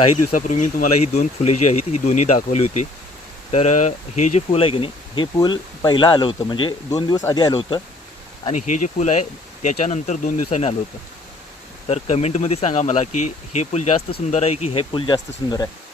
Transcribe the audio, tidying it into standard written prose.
काही दिवसापूर्वी मी तुम्हाला ही 2 फुले जी आहेत ही दोन्ही दाखवली होती. तर हे जे फूल आहे की नाही, हे फूल पहिला आलं होतं, म्हणजे 2 दिवस आधी आलं होतं आणि हे जे फूल आहे त्याच्यानंतर 2 दिवसांनी आलं होतं. तर कमेंटमध्ये सांगा मला की हे फूल जास्त सुंदर आहे की हे फूल जास्त सुंदर आहे.